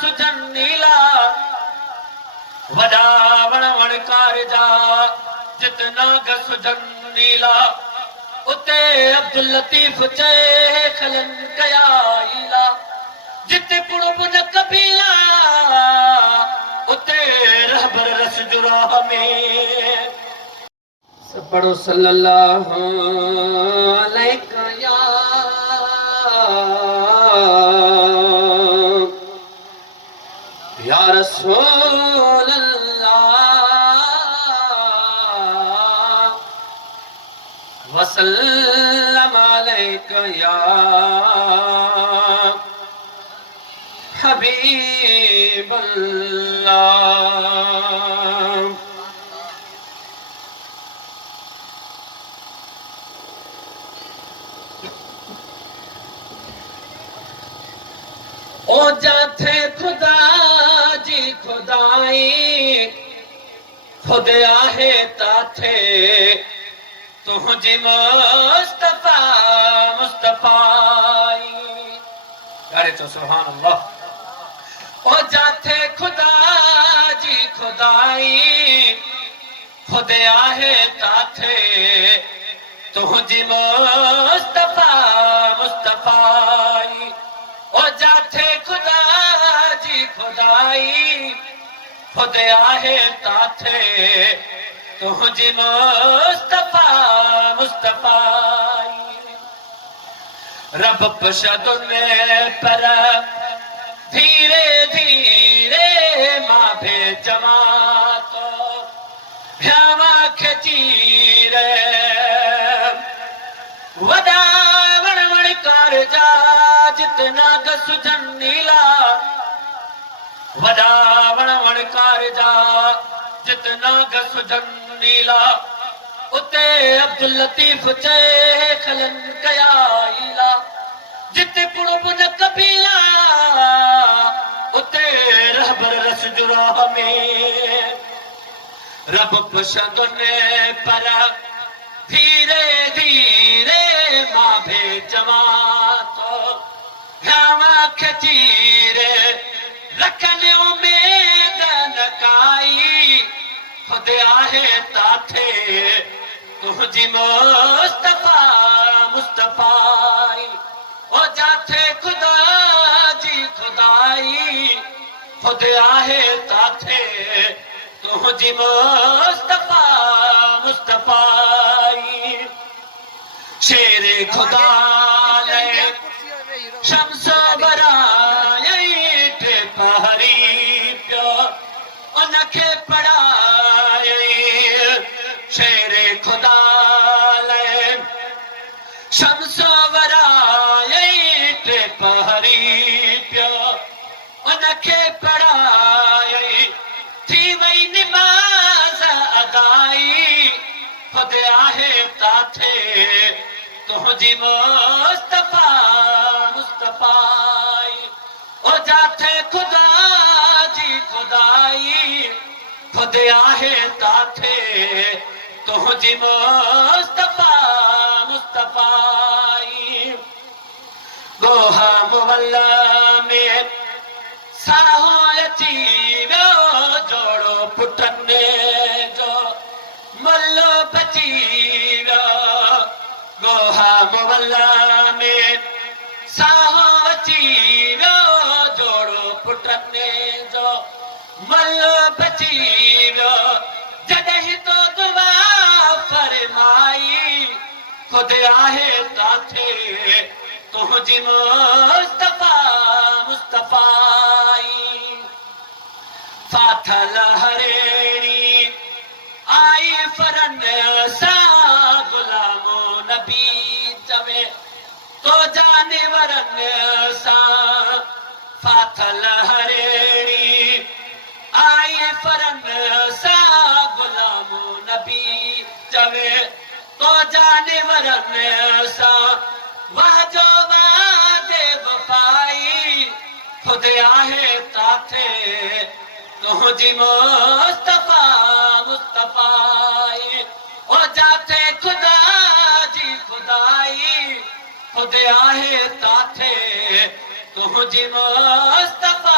सुजन नीला वडा वण वणकार जा जितना ग सुजन नीला उते अब्दुल लतीफ चे खलन कया ईला जिते कुड़ब न कबीला उते रहबर रस जुराह में पढ़ो सल्लल्लाहु अलैहि या रसूल अल्लाह वसल्लम अलैका या हबीब अल्लाह। ओ जाथे खुदा जी खुदाई खुद आहे ताथे तुझी मुस्तफा मुस्तफाई अरे तो सुभान अल्लाह। ओ जाथे खुदा जी खुदाई खुद आहे ताथे तुझी मुस्तफा मुस्तफाई। ओ जाथे खुदा जी खुदाई खुद आहे ताथे तुझी मुस्तफा मुस्तफाई। रब पशदुने पर धीरे धीरे मां भे जमातो ह्यावा खचीरे वदा वण वण कर जा जितना ग सुजन नीला वदा वण वण कर जा जितना ग सुजन नीला उते अब्दुल लतीफ चे खलन कया ईला जिते कुड़ब न कबीला उते रहबर रस जुराह में रब पशदुने पर धीरे धीरे मां भे जमातो ह्यावा खचीरे रखने उम्मीद नकाई खुद आहे ताथे तुझी मुस्तफा मुस्तफाई। ओ जाथे खुदा जी खुदाई खुद आहे ताथे तुझी मुस्तफा मुस्तफाई। शेरे खुदा ले शम्सो बराई टे पहरी प्यो उनखे पढ़ाई। शेरे खुदा ले शम्सो बराई टे पहरी प्यो उनखे पढ़ाई। थी वई निमाज अदाई खुद आहे ताथे तुझी मुस्तफा मुस्तफाई। ओ जाथे खुदा जी खुदाई खुद आहे ताथे तुझी मुस्तफा मुस्तफाई। गोहा मुवल्ला में साहो अची वियो जोड़ो पुटने जो मल्लो बची वियो। गोहा मुवल्ला में साहो अची वियो जोड़ो पुटने जो मल्लो बची वियो। जॾहिं तो दुआ फरमाई खुद आहे ताथे तुझी मुस्तफा मुस्तफाई। फाथल हरेणी आई फरन सा गुलामो नबी चवे तो जानवरन सा। फाथल हरेणी आई फरन सा गुलामो नबी चवे तो जानवरन सा। वह जो वादे वफाई खुद आहे ताथे तुझी मुस्तफा मुस्तफाई। ओ जाथे खुदा जी खुदाई खुद आहे ताथे तुझी मुस्तफा